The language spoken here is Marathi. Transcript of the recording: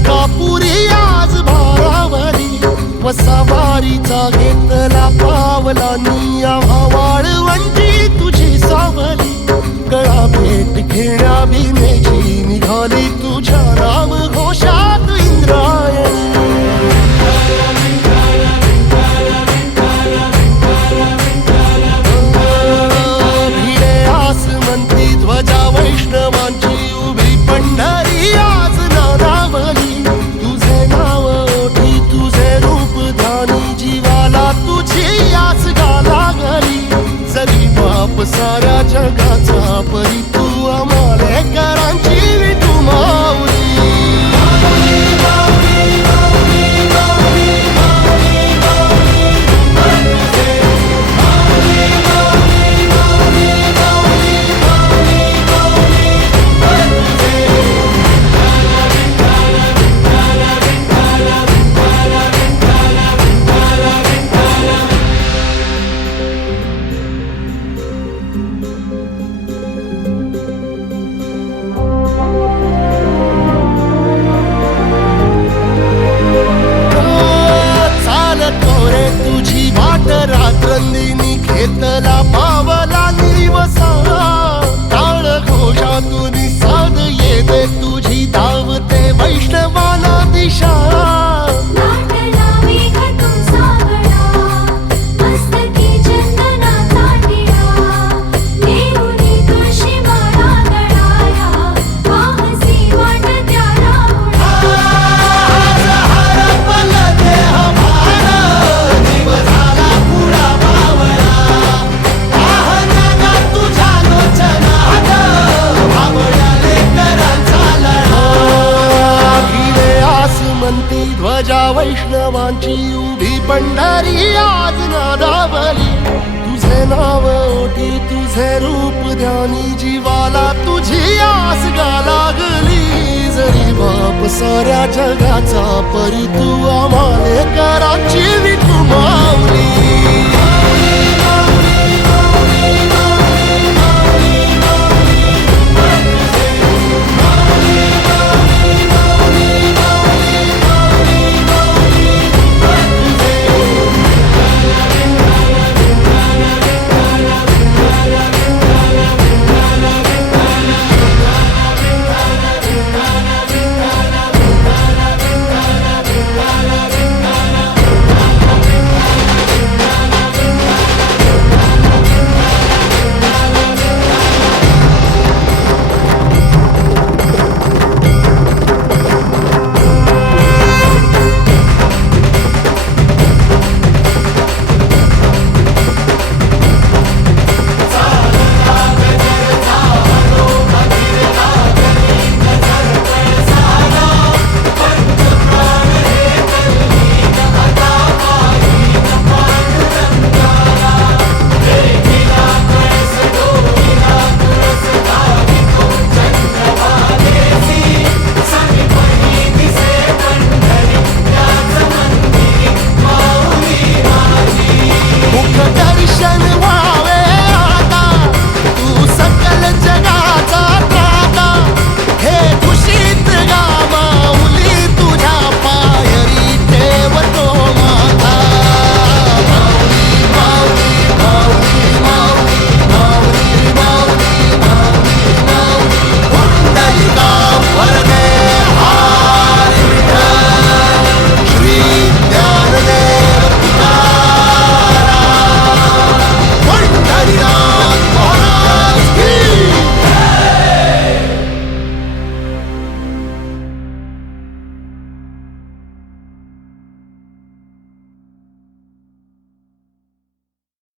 तुळगापुरी आज भारावरी वसावारीचा घेतला पावला निया वाळवंटी तुझी सावली गळा भेट घेण्या भीमेची निघाली तुझ्या राम घोषात इंद्रायणी भिडे आसमंती ध्वजा वैष्णवांची उभी पंढरी आज नादावली तुझे नाव ओठी तुझे रूप ध्यानी जीवाला तुझी आस गाला गली जरी बाप साऱ्या जगाचा परी तू आमालेकरांची विठू माऊली रात्रंदिनी घेतला पावला निवसा टाळ घोषातून साध येते तुझी धावते वैष्णवाला दिशा ध्वजा वैष्णवांची उभी पंढरी आज नादावली तुझे नाव ओठी तुझे रूप ध्यानी जीवाला तुझी आस गा लागली जरी बाप साऱ्या जगाचा परी तू आमालेकरांची विठू माऊली